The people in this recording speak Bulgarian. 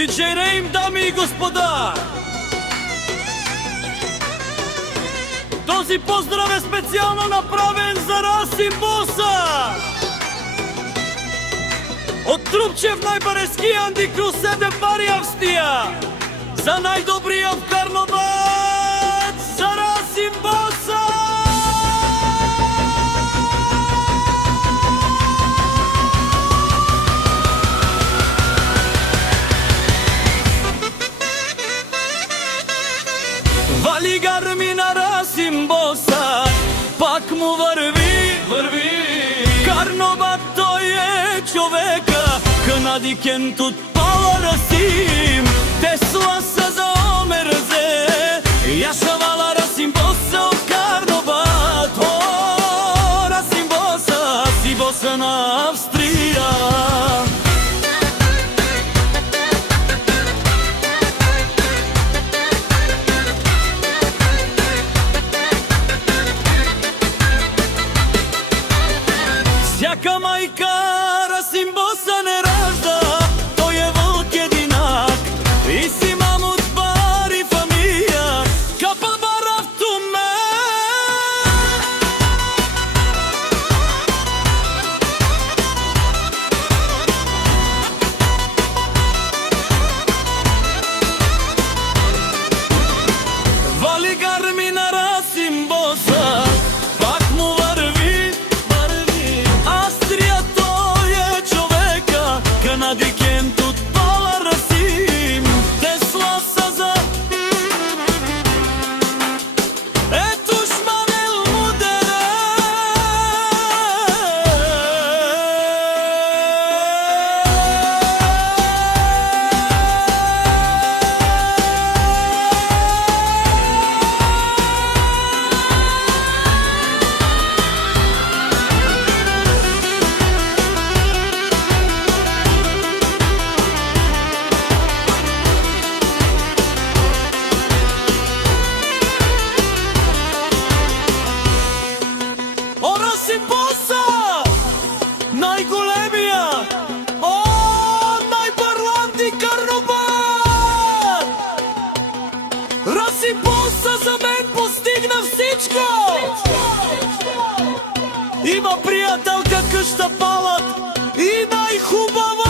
Диджей Рейм, дами и господа! Този поздрав е специално направен за Расим Боса! От Трупчев най-барески антикрусе де пари Австрия! За най-добрия в Карнобат! За Расим Боса! Вали гарми на Расим Боса, пак му върви. Карнобат той е човека, канадикен тут пала Расим. Тесла са за омерзе, я шавала Расим Боса от Карнобат. О, Расим Боса, си боса на Австрия. Всяка майка Расим Боса не ражда, той е вълк единак и си мамут бари фамилия, капа бара в туме. Вали гарми на Расим Боса, пак му върви. Канадикен тут пала Расим. Тесла са за ето шманел мудере. Расим Боса, най-големия, най-парланти Карнобат. Расим Боса за мен постигна всичко. Има приятелка къща палат и най-хубава.